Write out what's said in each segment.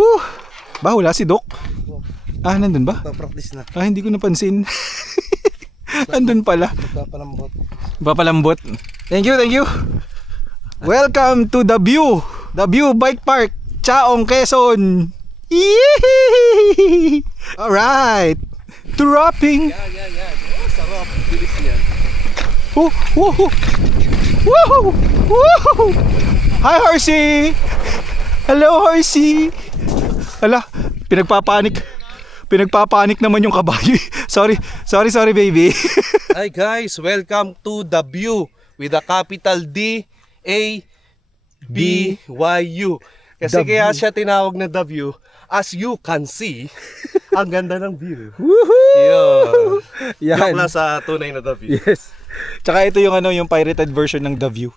Whew! Ba, wala si Doc? Ah, nandun ba? Practice na. Ah, hindi ko napansin. Andun pala. Papalambot. Papalambot. Thank you, thank you. Welcome to the View. The View Bike Park, Chaong, Quezon. Yee! Alright. Dropping. Yan. Oh, sarap. Bilis niya. Woohoo! Woohoo! Woohoo! Hi, Horsey! Hello, Horsey! Hala, pinagpapanik naman yung kabayo. Sorry, baby. Hi guys, welcome to The View with a capital D-A-B-Y-U. Kasi The kaya View. siya tinawag na The View. As you can see, ang ganda ng view. Woohoo! Yun. Yan. Joke lang sa tunay na The View. Yes. Tsaka ito yung yung pirated version ng The View.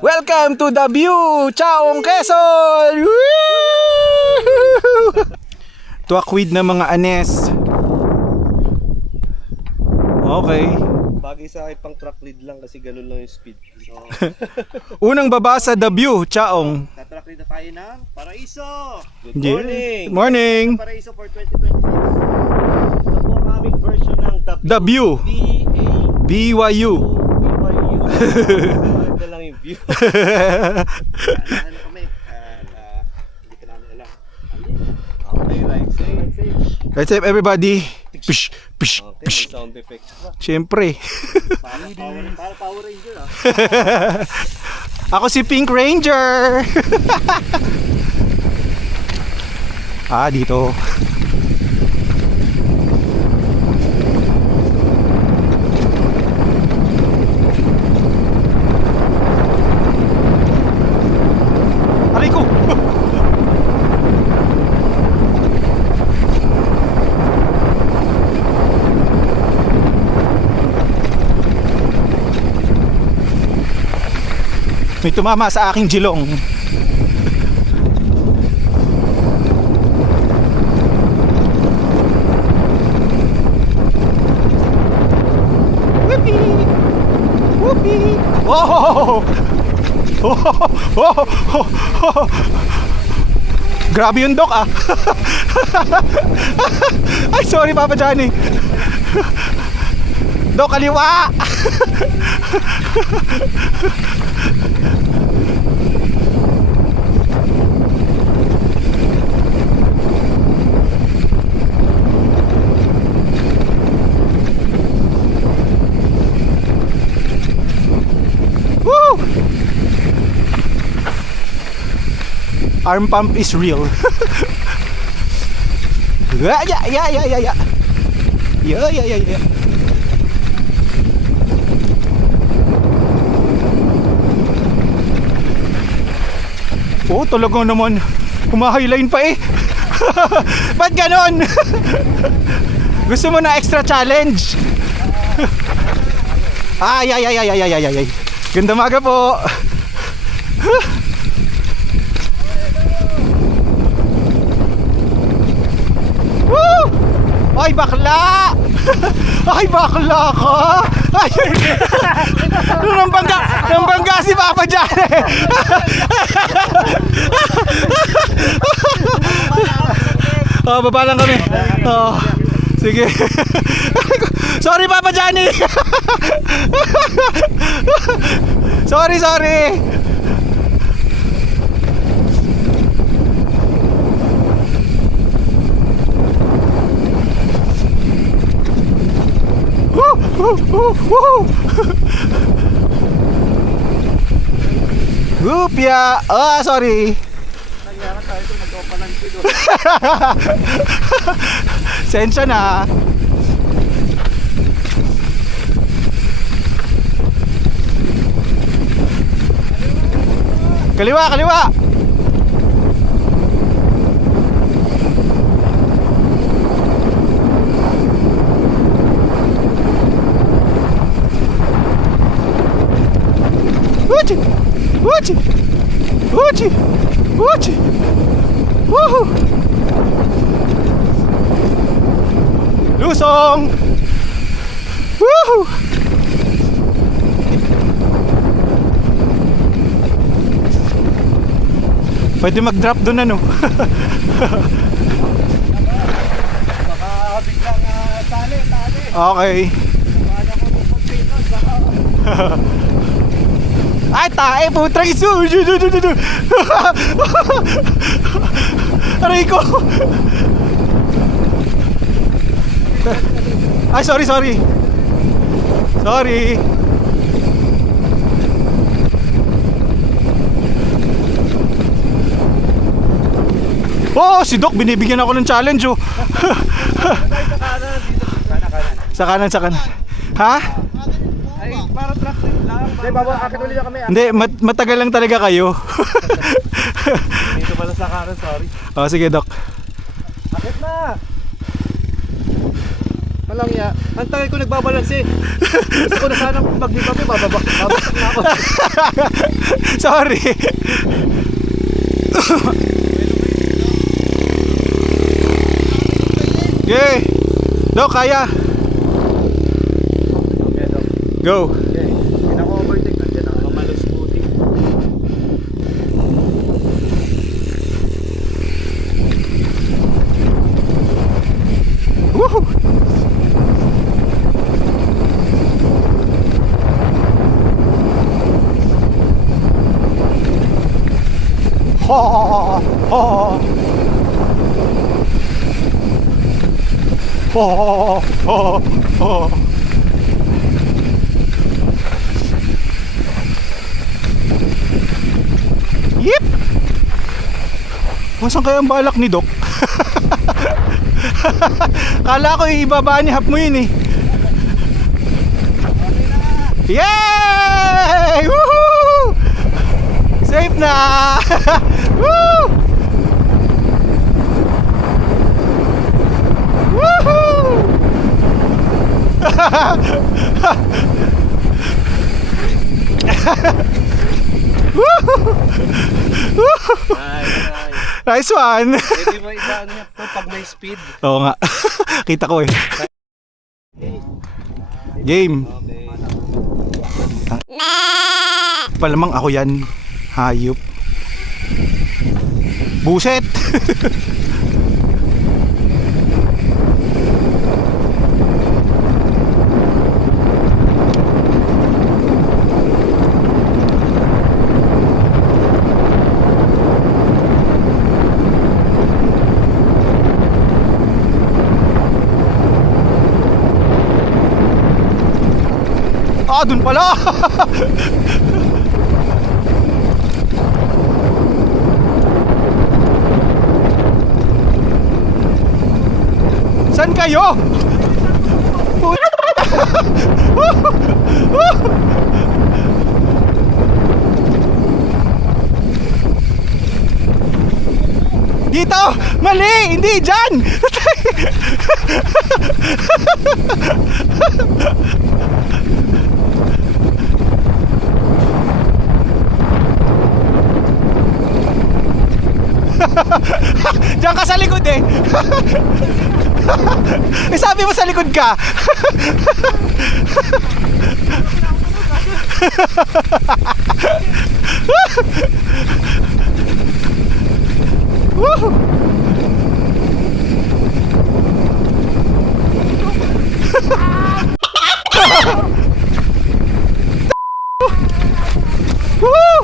Welcome to The View, Chaong, Quezon. Woo! Tuakwid na mga anes. Okay. Bagay sa akin pang truck lead lang kasi ganun lang yung speed. So, Unang baba sa The View, Chaong. tatrack lead na tayo ng Paraiso! good Yeah. morning! Good morning. Paraiso for 2026. Ito po ang aming version ng The View. BYU. D-A-B-Y-U. Ito lang yung view. Ano kami? Hindi ka namin alam. Okay, right safe. Let's have everybody. Pish, pish, Okay, pish. may sound effects pa. Siyempre. Para Power Ranger Ako si Pink Ranger. Dito. Aray ko. May tumama sa aking jilong. Whoopee! Whoopee! Oh! Oh! Grabe yung Doc Ay, sorry Papa Johnny. Doc, kaliwa! Woo! Arm pump is real. Yeah. Yeah. Oh, talaga naman. Humahighline pa eh. Ba't ganon? Gusto mo na extra challenge? Ay. Ganda maga po. Woo! Ay, bakla! Ay, bakla ka! Ay, nang bangga si Papa dyan eh. Baba lang kami. Sige. Sorry Papa Johnny. Sorry. Gupya. Sorry. Nagyara tayo ito, nagkapalan silo. Sensya na. Kaliwa. Uchi. Woohoo! Lusong! Woohoo! Pwede mag-drop doon ano. Baka biglang tali. Okay. Kaya ko magpagpitas. Baka Ay, tae po, trangis. Aray ko. Ay, sorry. Oh, si Doc, binibigyan ako ng challenge, oh. Sa kanan. Ha? ay, para truck lang. Hindi, akit ulit na kami. Hindi, matagal lang talaga kayo. Dito pala sa kanan, sorry. Oh, sige, Doc. Akit na! Walang ya. Ang tagal ko nagbabalanse. Gusto ko na sana mag-live kami, bababak na ako. Sorry. Okay. Doc, kaya. Okay, Dok. Go. Okay. Pinaka-overtake. Nandiyan ang kamalos puti. Woohoo! Ha ha ha. Yep! Masan kaya ang balak ni Doc? Kala ko ibaba ni Hap mo yun eh. Yay! Woohoo! Safe na! Woo! Woohoo! Nice one! Pwede ba ibaan niya to pag may speed? Oo nga. Kita ko eh. Game. Palamang ako yan. Hayop. Buset! Ah, dun pala! Saan kayo? Dito! Mali! Hindi dyan! Diyan ka sa likod eh. Eh sabi mo sa likod ka. Woo! Woo!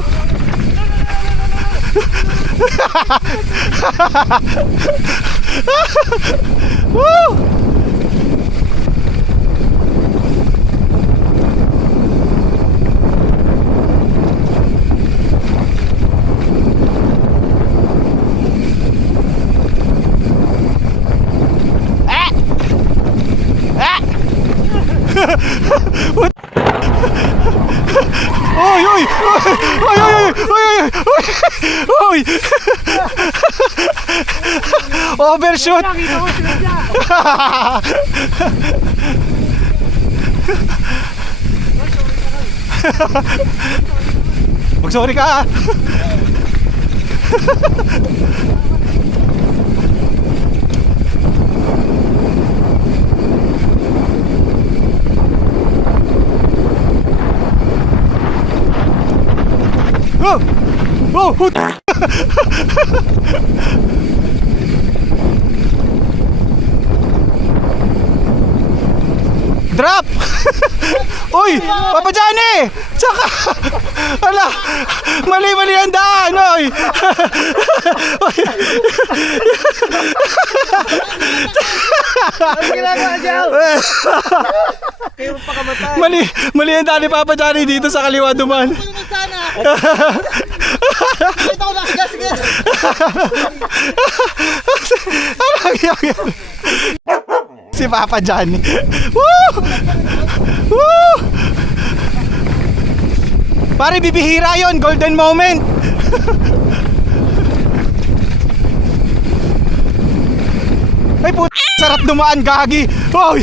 Woo! Oy, oy! Oy, oy, oy! Oy, oy! Oy! Overshoot! Mag-sorry ka ah! Oh! Oh! Drop! Uy! Papa Johnny! Tsaka! Ala! Mali-mali ang daan! Uy! Ano ginagawa dyan? Kayo magpakamatay. Mali ang daan ni Papa Johnny dito sa kaliwa duman. Ano naman sana? Ito ko lang. Sige. Si Papa Johnny. Woo! Woo! Pare, bibihira yon, golden moment. Ay puto, sarap dumaan, gagi. Oy!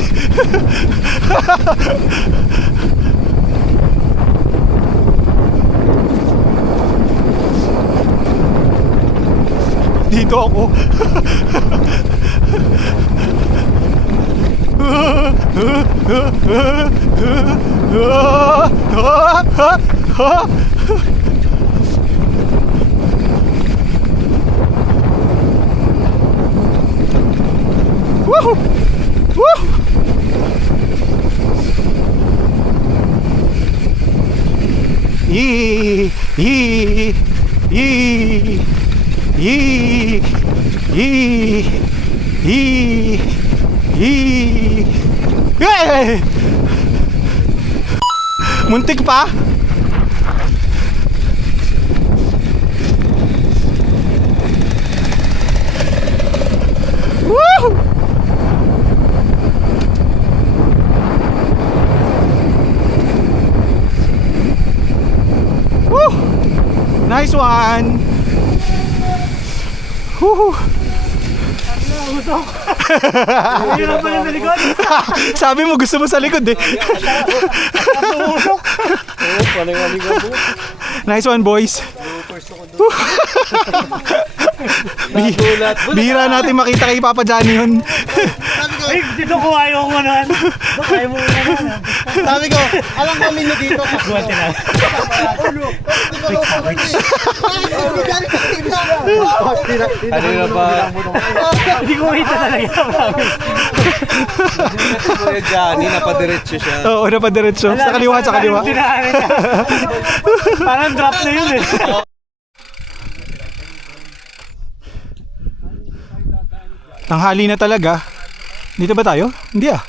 Dito ako. Woo! Woo! Yee! Yee! Yee! Yee! Yee! Yee! Yee! Yay! Muntik pa. Woo! Woo! Nice one. Woo! Hirap pa rin sa likod. Sabi mo gusto mo sa likod eh. Pumusok. Oo, paling Nice one, boys. Bihira natin makita kay Papa Johnny yun. Ay, dito ko ayaw ko naman. Dito ayaw mo naman. Sabi ko, alam ko mino dito. Guwante na. Kanina ba? Hindi ko makita talaga. Si Kuya Johnny, napadiretso siya. Oo, napadiretso. Sa kaliwa, sa kaliwa. Tinahanan niya. Parang drop na yun eh. Tanghali na talaga. Dito ba tayo? Hindi ah.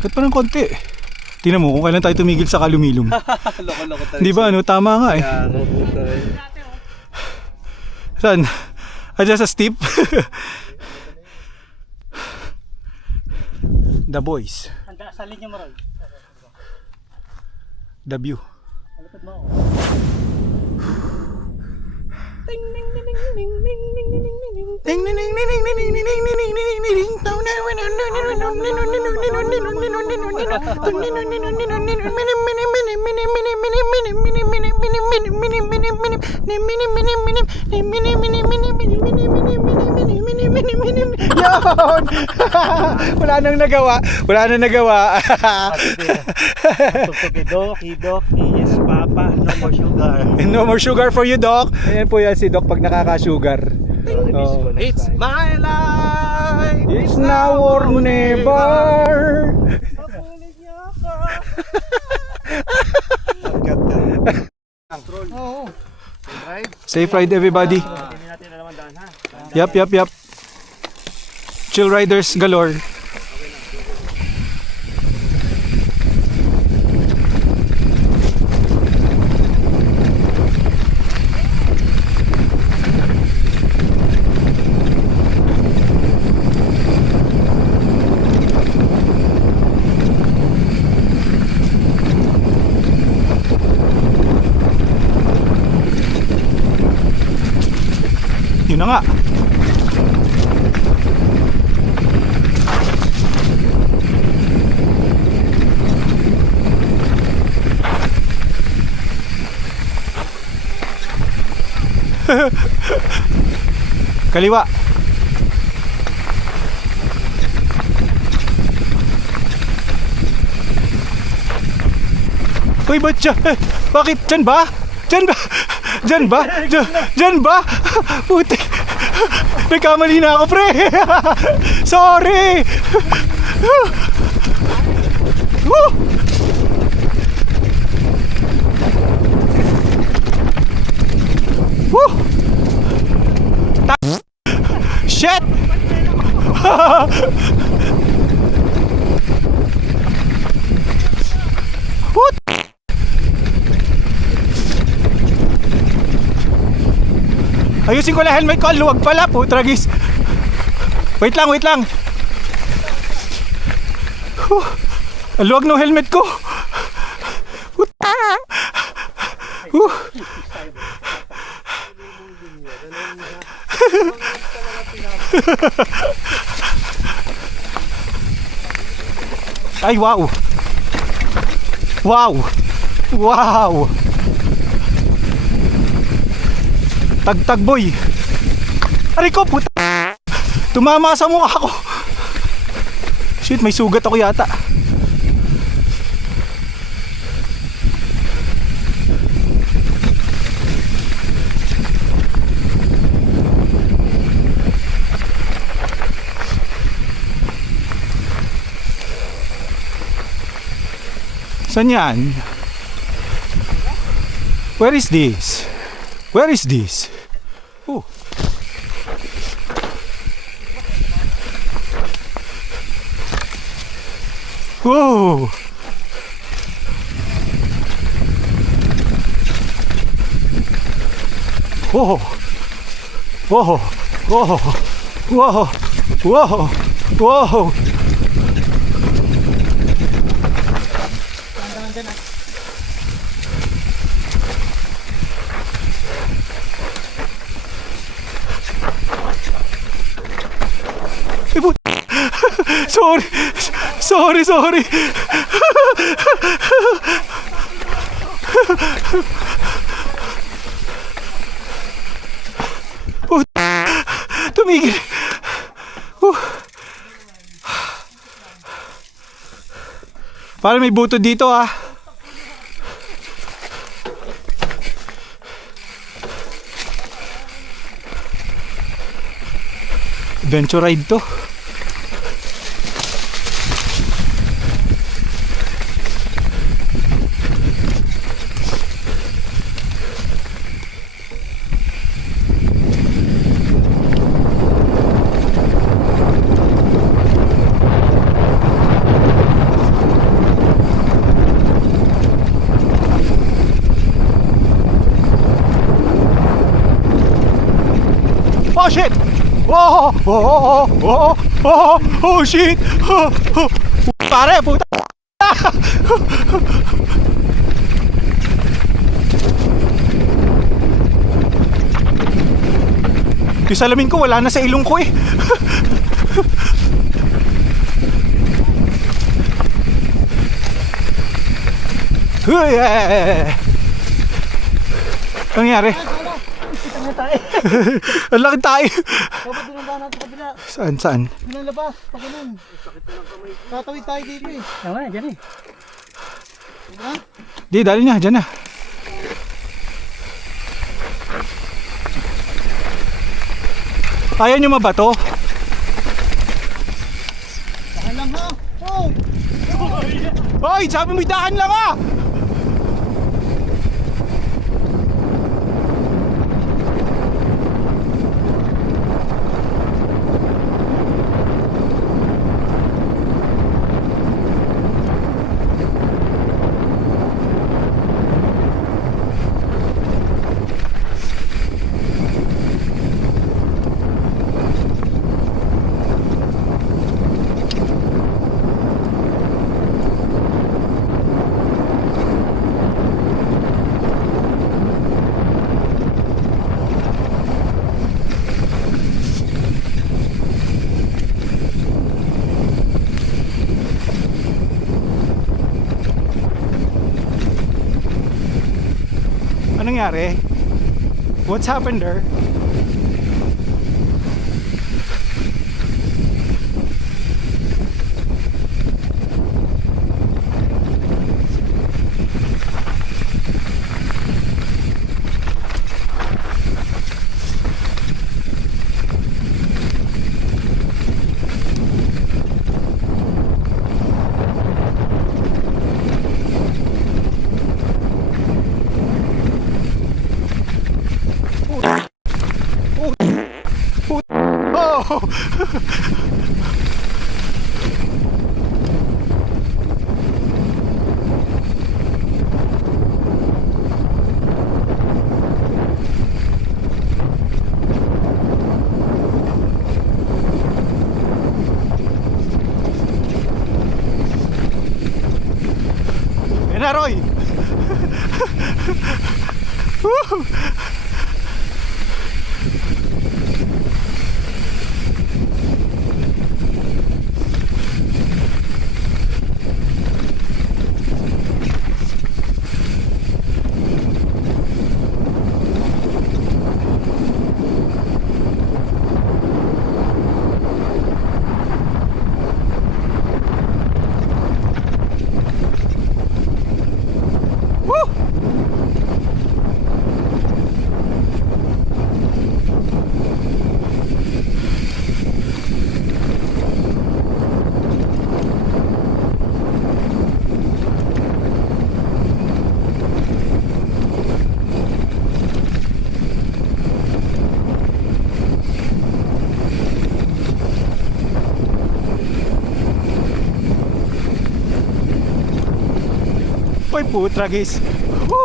Ba't pa ng konti? Tingnan mo kung kailan tayo tumigil sa Kalumilum. Loko-loko tayo. Di ba ano? Tama nga eh. Ano po tayo? Saan? Adyan sa steep. The boys. Salin niya maroon. The view. Malapit mo ako. Yun! Wala nang nagawa. Wala nang nagawa. Doki, yes papa, no more sugar. No more sugar for you, Doc. Ayan po yan si Doc pag nakaka-sugar. Oh. It's my life. It's now or never. Safe ride everybody. Yap. Chill riders galore. Yun na nga. Kaliwa. Uy, ba't dyan? Bakit? Dyan ba? Dyan ba? Diyan ba? Diyan ba? Putik. Nagkamali na ako, pre. Sorry. Woo! Woo! Shit! What? Ayusin ko lang helmet ko, luwag pala po, tragis. Wait lang, wait lang. Ang luwag ng helmet ko. Ay, wow. Wow. Wow. Tagtag boy. Aray ko, puta. Tumama sa mukha ko. Shit, may sugat ako yata. Saan yan? Where is this? Where is this? Oh. Whoa. Whoa. Whoa. Whoa. Whoa. Whoa. Whoa. Sorry. Sorry, sorry. Tumigil. Parang may buto dito ah. Adventure ride to. Oh shit! Oh, oh, oh, oh, oh, oh, shit! Oh, oh. Pare, puta! Yung salamin ko wala na sa ilong ko eh. Ano nangyari? Ang laki tayo. Dapat dinandaan natin kabila. Saan, saan? Pinalabas, pakunan. Sakit na ng kamay. Tatawid tayo dito eh. Tama na, dyan eh. Diba? Di, dali na, dyan na. Ayaw nyo mabato? Saan lang ha? Oh! Hoy, sabi mo daan lang ah! Anong nangyari? What's happened there? Yan na, Roy! Woo! Uy, putra guys.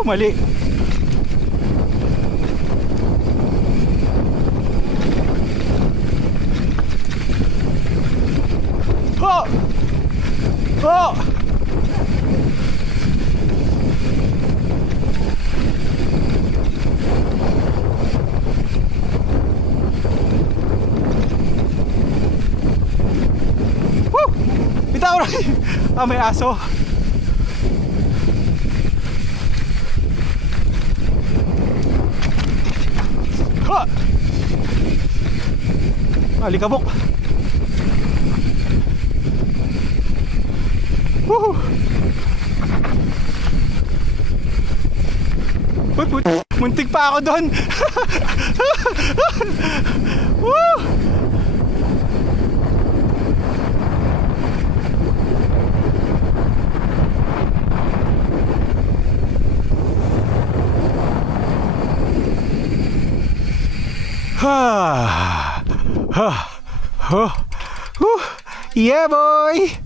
Mali. Ho! Ho! Woo! Bitaw na. May aso. Ha! Alikabok. Woohoo! Uy, muntik pa ako doon. Woo! Yeah, boy!